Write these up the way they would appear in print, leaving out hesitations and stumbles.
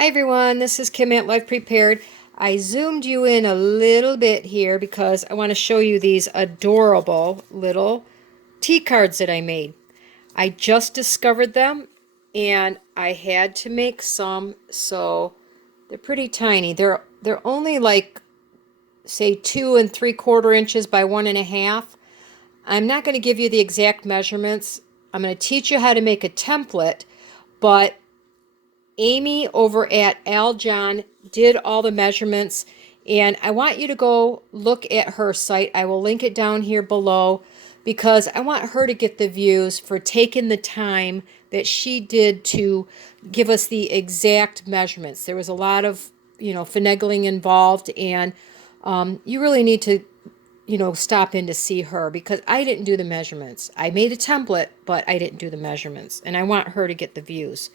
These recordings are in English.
Hi everyone, this is Kim at Life Prepared. I zoomed you in a little bit here because I want to show you these adorable little tea cards that I made. I just discovered them and I had to make some, so they're pretty tiny. They're only like say 2 3/4 inches by 1.5. I'm not going to give you the exact measurements. I'm going to teach you how to make a template, but Amy over at Aljon did all the measurements, and I want you to go look at her site. I will link it down here below because I want her to get the views for taking the time that she did to give us the exact measurements. There was a lot of, finagling involved, and you really need to, stop in to see her because I didn't do the measurements. I made a template, but I didn't do the measurements, and I want her to get the views.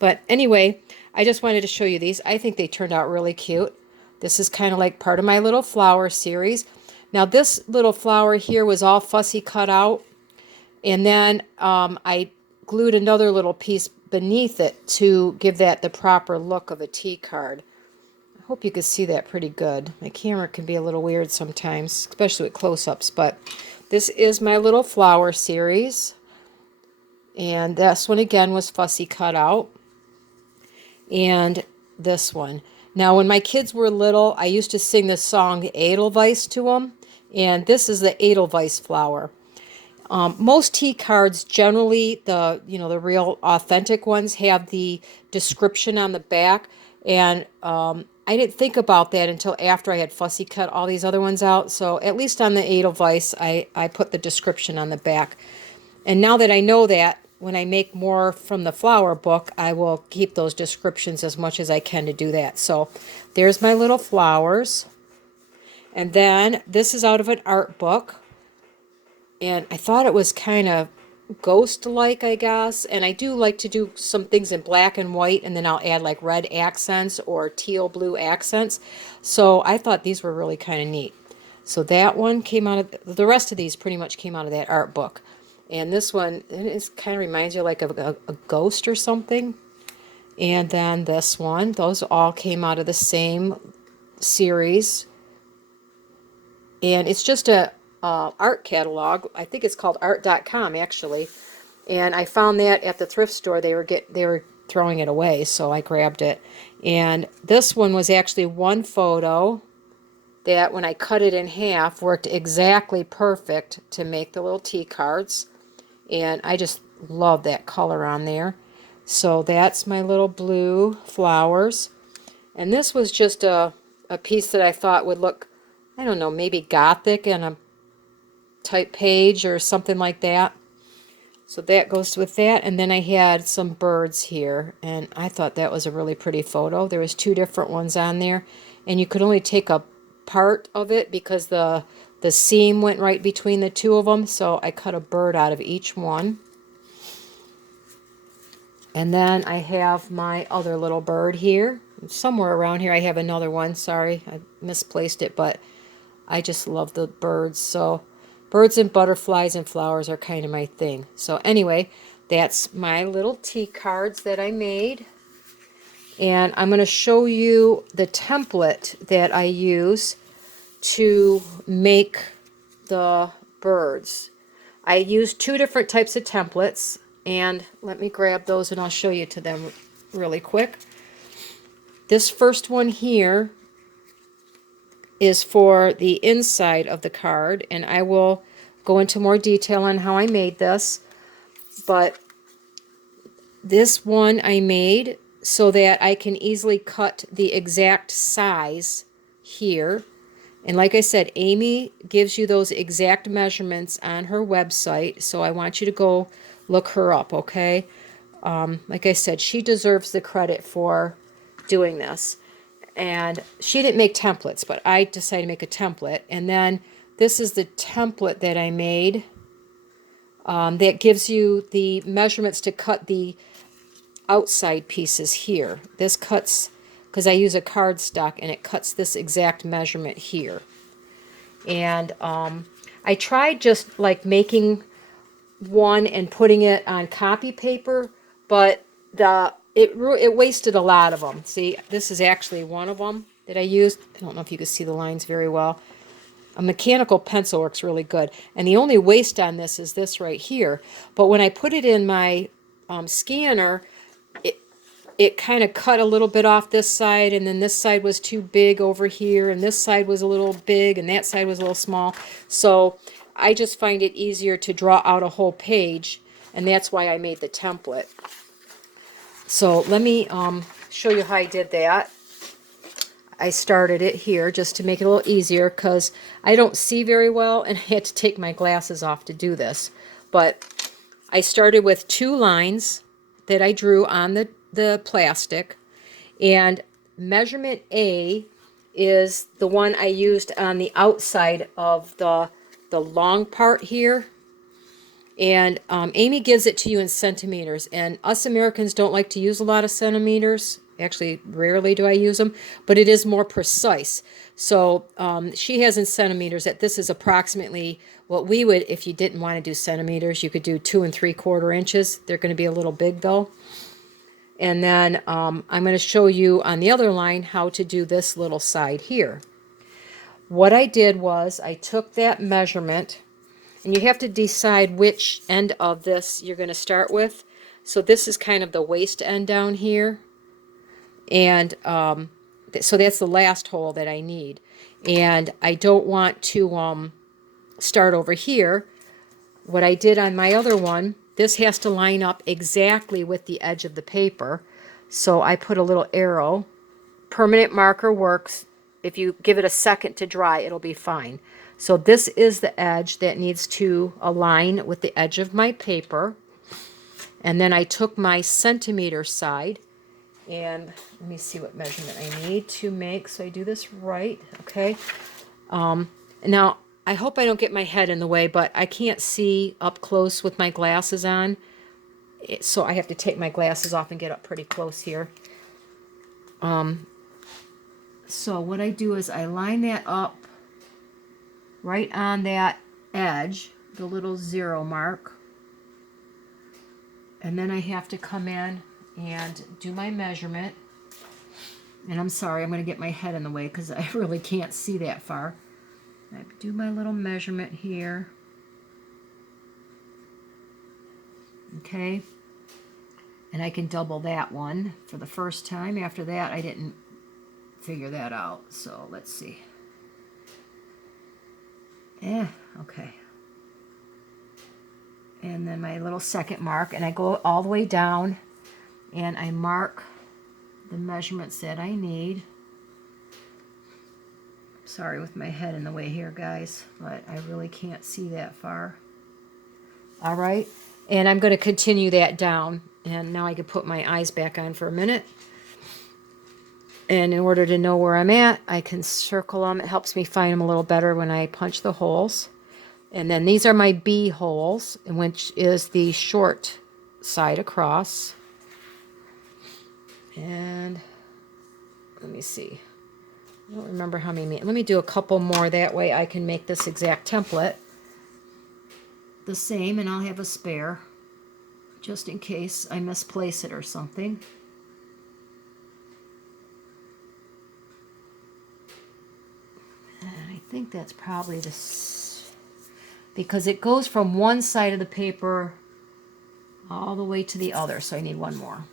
But anyway, I just wanted to show you these. I think they turned out really cute. This is kind of like part of my little flower series. Now this little flower here was all fussy cut out. And then I glued another little piece beneath it to give that the proper look of a tea card. I hope you can see that pretty good. My camera can be a little weird sometimes, especially with close-ups. But this is my little flower series. And this one again was fussy cut out. And this one. Now, when my kids were little, I used to sing this song Edelweiss to them, and this is the Edelweiss flower. Most tea cards, generally, the real authentic ones, have the description on the back, and I didn't think about that until after I had fussy cut all these other ones out. So at least on the Edelweiss, I put the description on the back. And now that I know that, when I make more from the flower book, I will keep those descriptions as much as I can to do that. So there's my little flowers. And then this is out of an art book. And I thought it was kind of ghost-like, I guess. And I do like to do some things in black and white, and then I'll add like red accents or teal blue accents. So I thought these were really kind of neat. So that one came out of, the rest of these pretty much came out of that art book. And this one, it kind of reminds you like of a ghost or something. And then this one, those all came out of the same series. And it's just a art catalog. I think it's called art.com actually. And I found that at the thrift store. They were throwing it away, so I grabbed it. And this one was actually one photo that when I cut it in half worked exactly perfect to make the little tea cards. And I just love that color on there. So that's my little blue flowers. And this was just a piece that I thought would look, I don't know, maybe gothic in a type page or something like that. So that goes with that. And then I had some birds here, and I thought that was a really pretty photo. There was two different ones on there, and you could only take a part of it because the seam went right between the two of them, so I cut a bird out of each one. And then I have my other little bird here. Somewhere around here I have another one. Sorry, I misplaced it, but I just love the birds. So birds and butterflies and flowers are kind of my thing. So anyway, that's my little tea cards that I made. And I'm going to show you the template that I use to make the birds. I use two different types of templates, and let me grab those and I'll show you to them really quick. This first one here is for the inside of the card, and I will go into more detail on how I made this, but this one I made so that I can easily cut the exact size here. And like I said, Amy gives you those exact measurements on her website, so I want you to go look her up, okay? Like I said, she deserves the credit for doing this. And she didn't make templates, but I decided to make a template. And then this is the template that I made that gives you the measurements to cut the outside pieces here. This cuts, because I use a cardstock, and it cuts this exact measurement here. And I tried just like making one and putting it on copy paper, but it wasted a lot of them. See, this is actually one of them that I used. I don't know if you can see the lines very well. A mechanical pencil works really good. And the only waste on this is this right here. But when I put it in my scanner, it kind of cut a little bit off this side, and then this side was too big over here, and this side was a little big, and that side was a little small. So I just find it easier to draw out a whole page, and that's why I made the template. So let me show you how I did that. I started it here just to make it a little easier because I don't see very well, and I had to take my glasses off to do this. But I started with 2 lines that I drew on the plastic, and measurement A is the one I used on the outside of the long part here. And Amy gives it to you in centimeters, and us Americans don't like to use a lot of centimeters. Actually, rarely do I use them, but it is more precise. So she has in centimeters that this is approximately what we would, if you didn't want to do centimeters, you could do 2 3/4 inches. They're going to be a little big though. And then I'm going to show you on the other line how to do this little side here. What I did was I took that measurement, and you have to decide which end of this you're going to start with. So this is kind of the waist end down here. And so that's the last hole that I need. And I don't want to start over here. What I did on my other one, this has to line up exactly with the edge of the paper. So I put a little arrow. Permanent marker works. If you give it a second to dry, it'll be fine. So this is the edge that needs to align with the edge of my paper. And then I took my centimeter side, and let me see what measurement I need to make so I do this right. Okay. Now, I hope I don't get my head in the way, but I can't see up close with my glasses on. So I have to take my glasses off and get up pretty close here. So what I do is I line that up right on that edge, the little 0 mark. And then I have to come in and do my measurement. And I'm sorry, I'm going to get my head in the way because I really can't see that far. I do my little measurement here. Okay. And I can double that one for the first time. After that, I didn't figure that out. So let's see. Okay. And then my little second mark, and I go all the way down, and I mark the measurements that I need. Sorry with my head in the way here, guys, but I really can't see that far. All right, and I'm going to continue that down, and now I can put my eyes back on for a minute. And in order to know where I'm at, I can circle them. It helps me find them a little better when I punch the holes. And then these are my B holes, which is the short side across. And let me see. I don't remember how many. Let me do a couple more. That way I can make this exact template the same, and I'll have a spare just in case I misplace it or something. And I think that's probably this, because it goes from one side of the paper all the way to the other, so I need one more.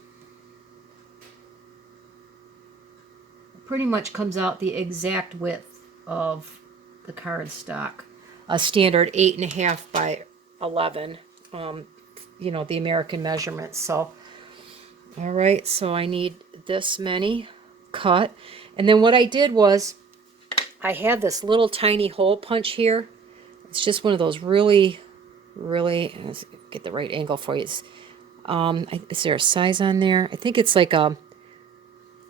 It pretty much comes out the exact width of the cardstock. A standard 8.5 by 11, you know, the American measurements. So, all right, so I need this many cut. And then what I did was I had this little tiny hole punch here. It's just one of those really, let's get the right angle for you. It's, is there a size on there? I think it's like a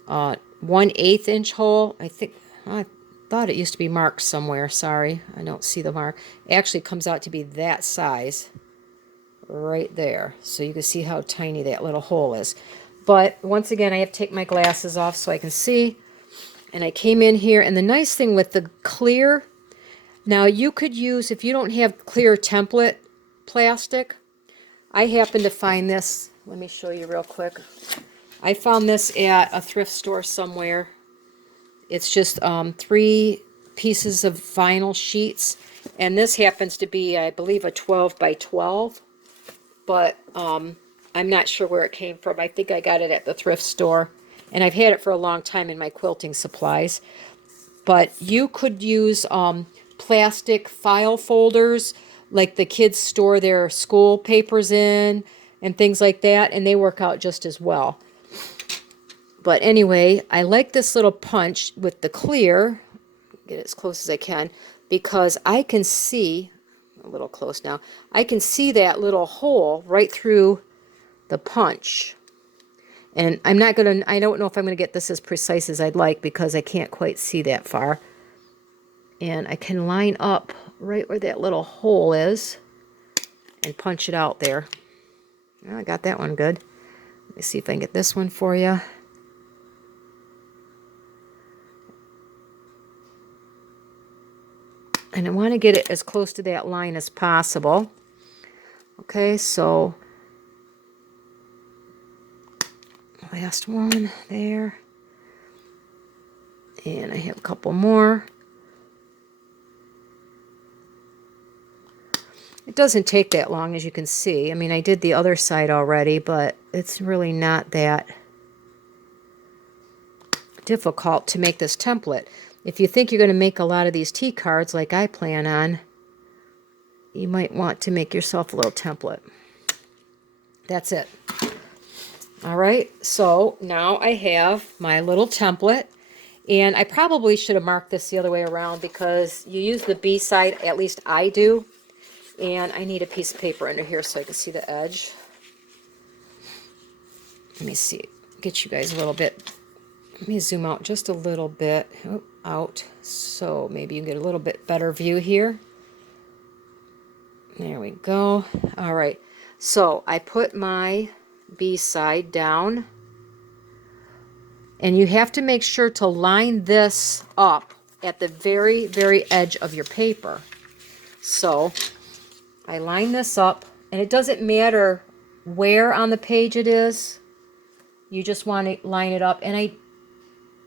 1/8 inch hole. I thought it used to be marked somewhere. Sorry, I don't see the mark. It actually comes out to be that size right there. So you can see how tiny that little hole is. But once again, I have to take my glasses off so I can see. And I came in here, and the nice thing with the clear, now you could use, if you don't have clear template plastic, I happen to find this. Let me show you real quick. I found this at a thrift store somewhere. It's just 3 pieces of vinyl sheets, and this happens to be, I believe, a 12 by 12, but I'm not sure where it came from. I think I got it at the thrift store, and I've had it for a long time in my quilting supplies. But you could use plastic file folders like the kids store their school papers in and things like that, and they work out just as well. But anyway, I like this little punch with the clear, get it as close as I can, because I can see, a little close now, I can see that little hole right through the punch. And I don't know if I'm going to get this as precise as I'd like because I can't quite see that far. And I can line up right where that little hole is and punch it out there. Well, I got that one good. Let me see if I can get this one for you. And I want to get it as close to that line as possible. Okay, so last one there. And I have a couple more. It doesn't take that long, as you can see. I mean, I did the other side already, but it's really not that difficult to make this template. If you think you're going to make a lot of these tea cards like I plan on, you might want to make yourself a little template. That's it. All right, so now I have my little template, and I probably should have marked this the other way around because you use the B side, at least I do, and I need a piece of paper under here so I can see the edge. Let me see, get you guys a little bit. Let me zoom out just a little bit, out, so maybe you can get a little bit better view here. There we go. All right, so I put my B side down, and you have to make sure to line this up at the very, very edge of your paper. So I line this up, and it doesn't matter where on the page it is. You just want to line it up, and I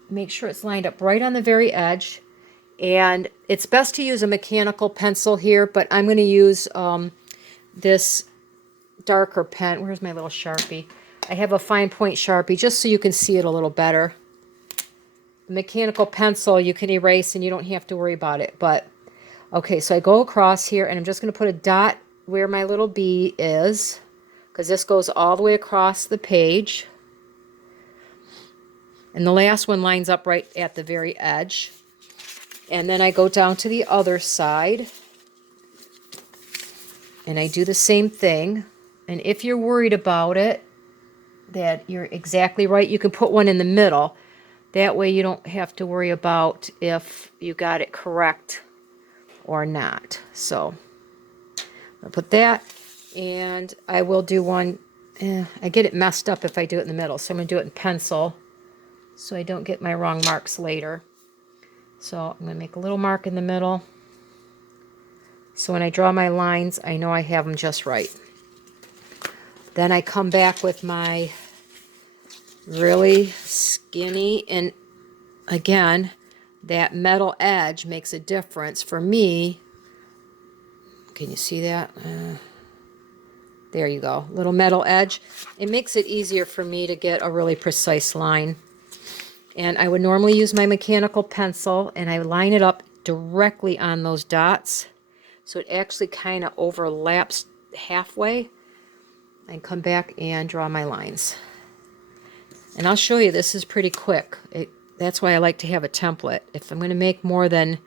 make sure it's lined up right on the very edge. And it's best to use a mechanical pencil here, but I'm going to use this darker pen. Where's my little Sharpie? I have a fine point Sharpie just so you can see it a little better. The mechanical pencil you can erase and you don't have to worry about it. But okay, so I go across here and I'm just going to put a dot where my little B is, because this goes all the way across the page. And the last one lines up right at the very edge. And then I go down to the other side and I do the same thing. And if you're worried about it, that you're exactly right, you can put one in the middle. That way you don't have to worry about if you got it correct or not. So I'll put that, and I will do one. I get it messed up if I do it in the middle, so I'm going to do it in pencil so I don't get my wrong marks later. So I'm going to make a little mark in the middle. So when I draw my lines, I know I have them just right. Then I come back with my really skinny, and again, that metal edge makes a difference for me. Can you see that? There you go, little metal edge. It makes it easier for me to get a really precise line. And I would normally use my mechanical pencil, and I line it up directly on those dots, so it actually kind of overlaps halfway. And come back and draw my lines. And I'll show you, this is pretty quick. That's why I like to have a template. If I'm going to make more than,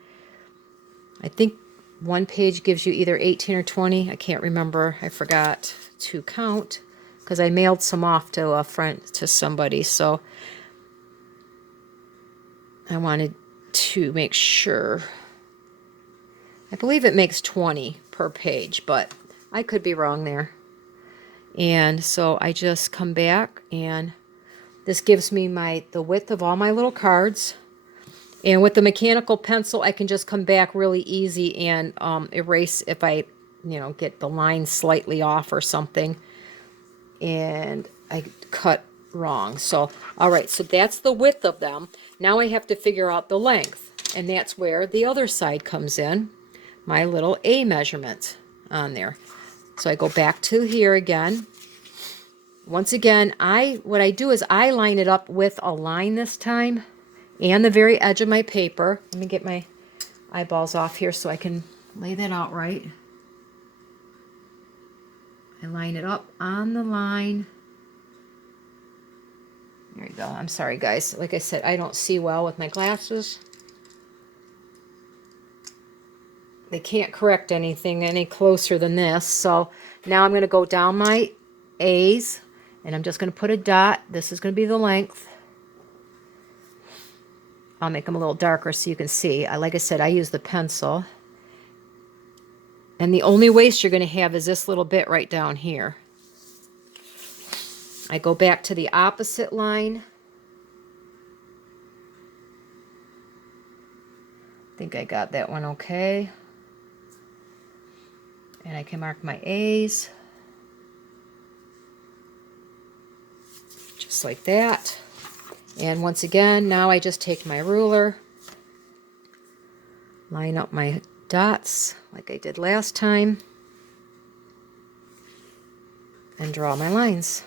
I think one page gives you either 18 or 20. I can't remember. I forgot to count because I mailed some off to a friend, to somebody. So I wanted to make sure. I believe it makes 20 per page, but I could be wrong there. And so I just come back, and this gives me the width of all my little cards. And with the mechanical pencil, I can just come back really easy and erase if I, get the line slightly off or something. And I cut wrong. So, all right, so that's the width of them. Now I have to figure out the length, and that's where the other side comes in, my little A measurement on there. So I go back to here again. Once again, what I do is I line it up with a line this time and the very edge of my paper. Let me get my eyeballs off here so I can lay that out right. I line it up on the line. There you go. I'm sorry, guys. Like I said, I don't see well with my glasses. They can't correct anything any closer than this. So now I'm going to go down my A's, and I'm just going to put a dot. This is going to be the length. I'll make them a little darker so you can see. Like I said, I use the pencil. And the only waste you're going to have is this little bit right down here. I go back to the opposite line. I think I got that one okay. And I can mark my A's. Just like that. And once again, now I just take my ruler, line up my dots like I did last time, and draw my lines.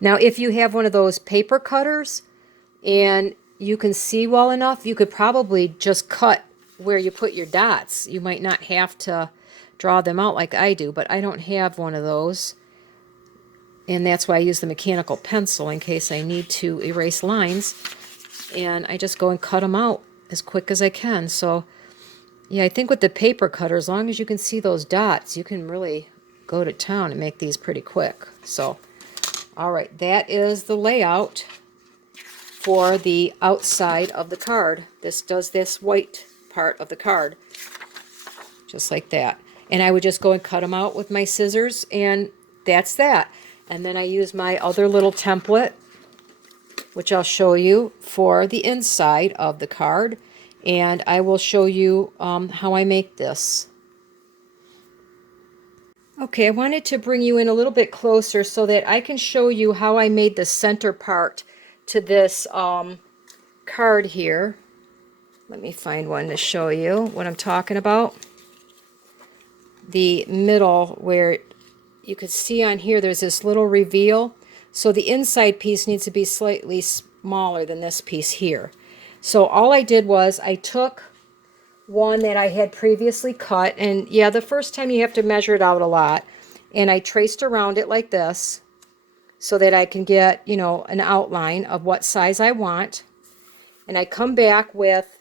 Now, if you have one of those paper cutters and you can see well enough, you could probably just cut where you put your dots. You might not have to draw them out like I do, but I don't have one of those. And that's why I use the mechanical pencil in case I need to erase lines. And I just go and cut them out as quick as I can. So, yeah, I think with the paper cutter, as long as you can see those dots, you can really go to town and make these pretty quick. So, all right, that is the layout for the outside of the card. This does this white part of the card, just like that. And I would just go and cut them out with my scissors, and that's that. And then I use my other little template, which I'll show you for the inside of the card. And I will show you how I make this. Okay, I wanted to bring you in a little bit closer so that I can show you how I made the center part to this card here. Let me find one to show you what I'm talking about. The middle, where you could see on here there's this little reveal. So the inside piece needs to be slightly smaller than this piece here. So all I did was I took one that I had previously cut, and yeah, the first time you have to measure it out a lot, and I traced around it like this so that I can get, you know, an outline of what size I want. And I come back with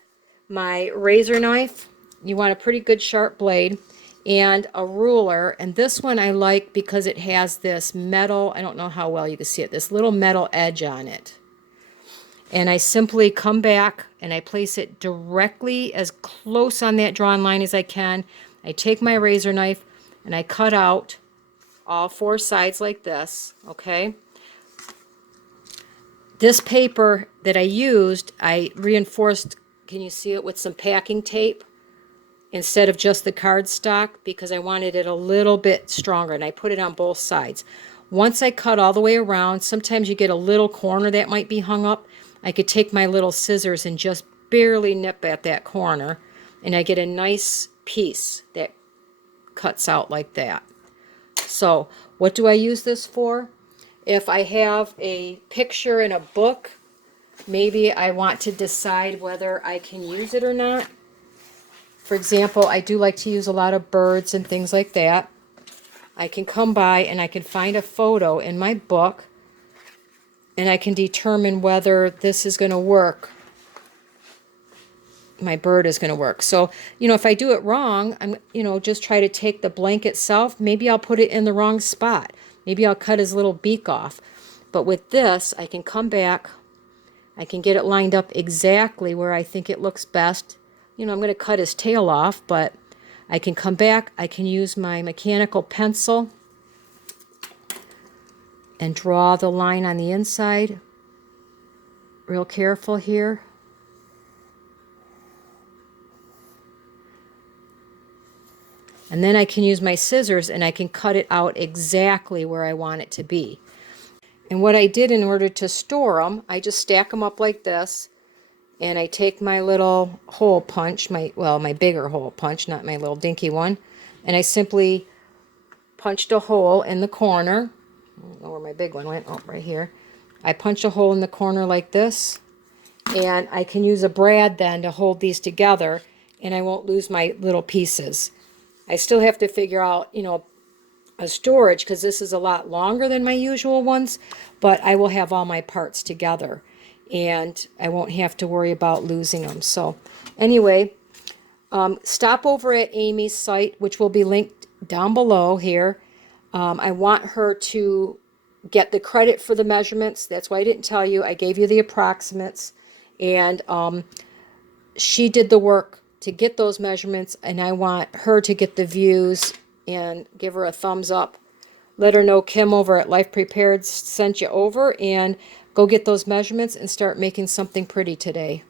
my razor knife. You want a pretty good sharp blade, and a ruler. And this one I like because it has this metal, I don't know how well you can see it, this little metal edge on it. And I simply come back and I place it directly as close on that drawn line as I can. I take my razor knife and I cut out all four sides like this, okay? This paper that I used, I reinforced, can you see it, with some packing tape instead of just the cardstock, because I wanted it a little bit stronger, and I put it on both sides. Once I cut all the way around, sometimes you get a little corner that might be hung up. I could take my little scissors and just barely nip at that corner, and I get a nice piece that cuts out like that. So what do I use this for? If I have a picture in a book, maybe I want to decide whether I can use it or not. For example, I do like to use a lot of birds and things like that. I can come by and I can find a photo in my book, and I can determine whether this is going to work. My bird is going to work. So, you know, if I do it wrong, I'm, you know, just try to take the blank itself. Maybe I'll put it in the wrong spot. Maybe I'll cut his little beak off. But with this, I can come back. I can get it lined up exactly where I think it looks best. You know, I'm going to cut his tail off, but I can come back. I can use my mechanical pencil and draw the line on the inside. Real careful here. And then I can use my scissors and I can cut it out exactly where I want it to be. And what I did in order to store them, I just stack them up like this. And I take my little hole punch, my bigger hole punch, not my little dinky one. And I simply punched a hole in the corner. I don't know where my big one went. Oh, right here. I punch a hole in the corner like this. And I can use a brad then to hold these together, and I won't lose my little pieces. I still have to figure out, a storage, because this is a lot longer than my usual ones, but I will have all my parts together, and I won't have to worry about losing them. So anyway, stop over at Amy's site, which will be linked down below here. I want her to get the credit for the measurements. That's why I didn't tell you. I gave you the approximates. And she did the work to get those measurements, and I want her to get the views and give her a thumbs up. Let her know Kim over at Life Prepared sent you over, and go get those measurements and start making something pretty today.